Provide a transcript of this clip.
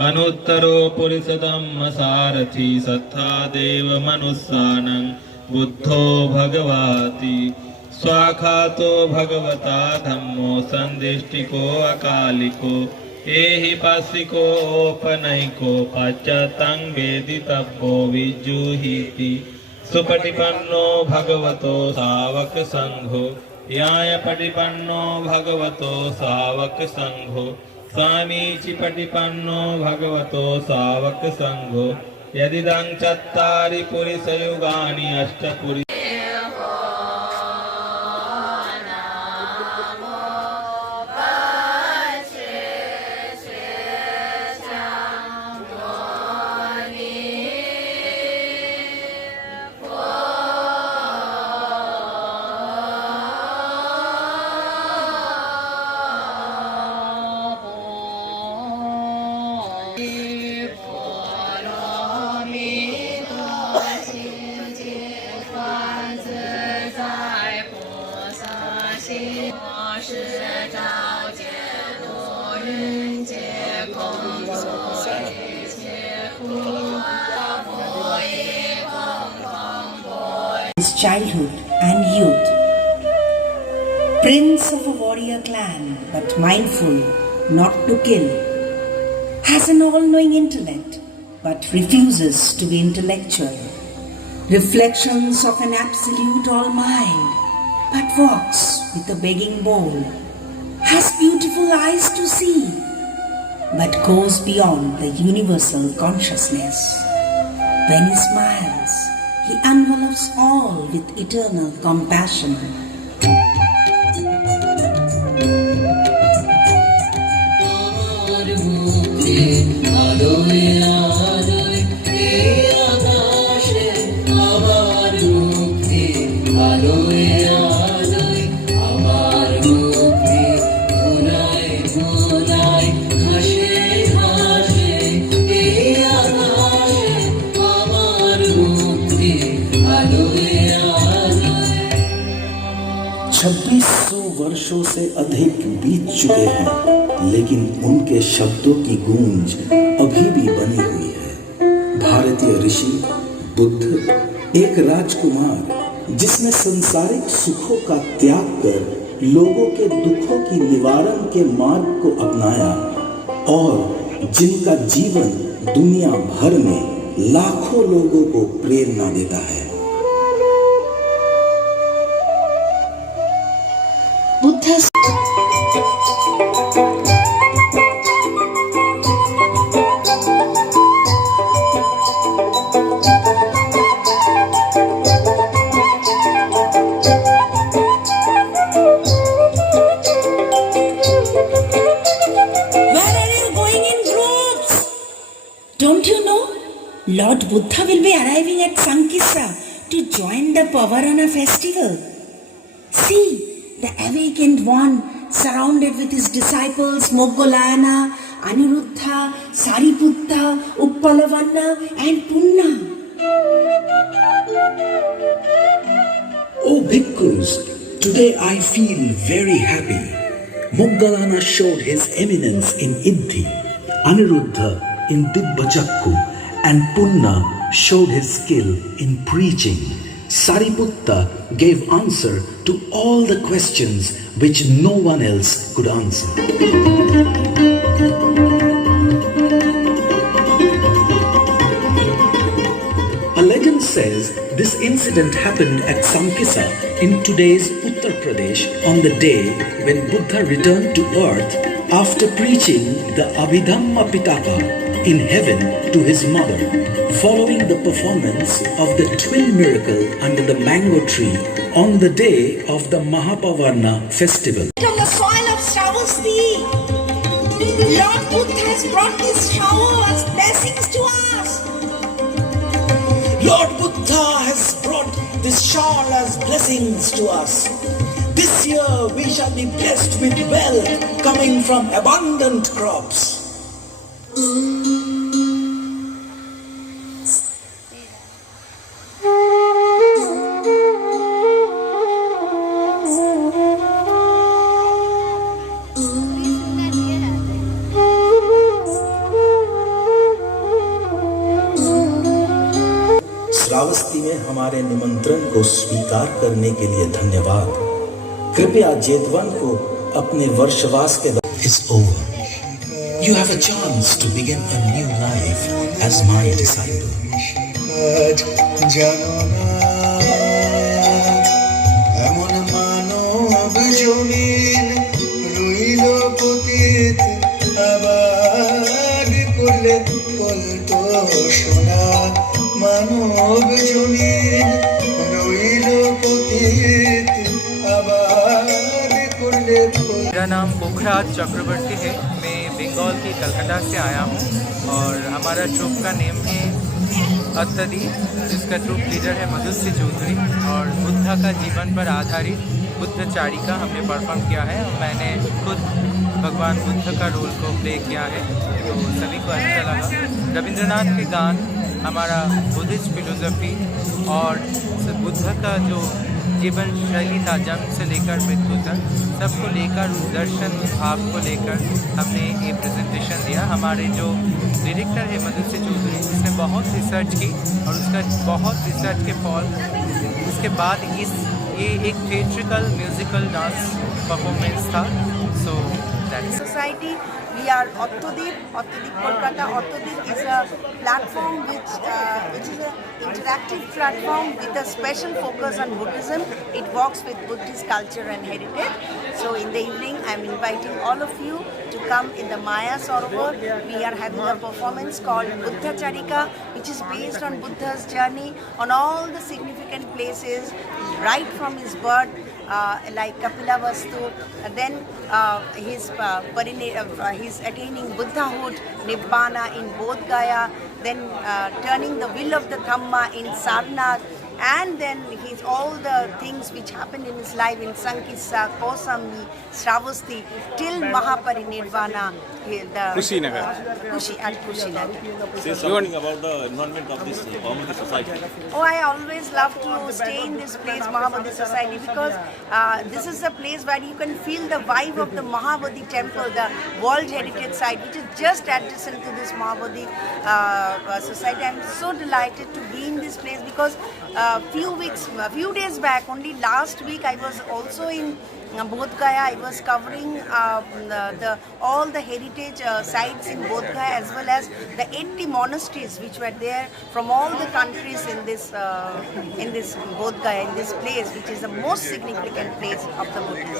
अनुत्तरो पुरुषधम्मसारथि सत्था देव मनुष्यानं बुद्धो भगवाति स्वाखातो भगवता धम्मो संदिष्टिको अकालिको एहि पासिको ओपनैको पश्चातं वेदितव्यो विजुहीति सुपटिपन्नो भगवतो सावक संघो न्यायपटिपन्नो भगवतो सावक संघो स्वामीचि पटिपन्नो भगवतो सावक संघो यदिदं चत्तारि पुरुषयुगानि अष्टपुरि His childhood and youth. Prince of a warrior clan, but mindful not to kill. Has an all-knowing intellect, but refuses to be intellectual. Reflections of an absolute all-mind, but walks with a begging bowl. Has beautiful eyes to see, but goes beyond the universal consciousness. When he smiles, he envelops all with eternal compassion. वर्षों से अधिक बीत चुके हैं, लेकिन उनके शब्दों की गूंज अभी भी बनी हुई है। भारतीय ऋषि बुद्ध एक राजकुमार जिसने संसारिक सुखों का त्याग कर लोगों के दुखों की निवारण के मार्ग को अपनाया और जिनका जीवन दुनिया भर में लाखों लोगों को प्रेरणा देता है। Buddha's Don't you know? Lord Buddha will be arriving at Sankissa to join the Pavarana festival. See, the awakened one surrounded with his disciples Moggallana, Aniruddha, Sariputta, Uppalavanna and Punna. Oh Bhikkhus, today I feel very happy. Moggallana showed his eminence in Iddhi, Aniruddha in Dibbajakku, and Punna showed his skill in preaching. Sariputta gave answer to all the questions which no one else could answer. A legend says this incident happened at Sankissa in today's Uttar Pradesh on the day when Buddha returned to earth after preaching the Abhidhamma Pitaka in heaven to his mother, following the performance of the twin miracle under the mango tree on the day of the Mahapavarna festival. On the soil of Shravasti, Lord Buddha has brought this shower as blessings to us. Lord Buddha has brought this shower as blessings to us. This year we shall be blessed with wealth coming from abundant crops. Shravasti में हमारे निमंत्रण को स्वीकार करने के लिए धन्यवाद। कृपया जेतवन को अपने वर्षवास के is over. You have a chance to begin a new life as my disciple. এমন মানব জমিন রইল পতিত আবার করলে বলতো সোনা মানব জমিন রইল পতিত আবার করলে मेरा नाम पोखराज चक्रवर्ती है। मैं बंगाल की कलकत्ता से आया हूँ और हमारा ट्रूप का नेम है अत्तदी, जिसका ट्रूप लीडर है मधुश्री चौधरी। और बुद्धा का जीवन पर आधारित बुद्ध चारिका हमने परफॉर्म किया है। मैंने खुद भगवान बुद्ध का रोल को प्ले किया है, तो सभी को अच्छा लगा। रविंद्रनाथ के गान हमारा बुद्धिस्ट फिलोसफी और बुद्ध का जो जीवन शैली था, जन्म से लेकर मृत्यु तक, सबको लेकर उस दर्शन, उस भाव को लेकर हमने ये प्रेजेंटेशन दिया। हमारे जो डायरेक्टर है मधुश्री चौधरी, उसने बहुत रिसर्च की और उसका बहुत रिसर्च के फॉल उसके बाद ये एक थिएट्रिकल म्यूजिकल डांस परफॉर्मेंस था। So that's Society, we are Ottodip Kolkata. Ottodip is a platform which is an interactive platform with a special focus on Buddhism. It works with Buddhist culture and heritage. So in the evening, I am inviting all of you to come in the Maya Sarovar. We are having a performance called Buddha Charika, which is based on Buddha's journey on all the significant places, right from his birth, like Kapilavastu, then his attaining Buddhahood, Nibbana in Bodh Gaya, then turning the will of the Dhamma in Sarnath, and then all the things which happened in his life in Sankissa, Kosambi, Shravasti, till Mahaparinirvana, Kushinagar. At Kushinagar. Say something about the environment of this Mahabodhi society. Oh, I always love to stay in this place, Mahabodhi Society, because this is a place where you can feel the vibe of the Mahabodhi temple, the World Heritage Site, which is just adjacent to this Mahabodhi Society. I'm so delighted to be in this place because few days back, only last week, I was also in Bodh Gaya. I was covering all the heritage sites in Bodh Gaya, as well as the 80 monasteries which were there from all the countries in this Bodh Gaya, in this place, which is the most significant place of the Buddhists.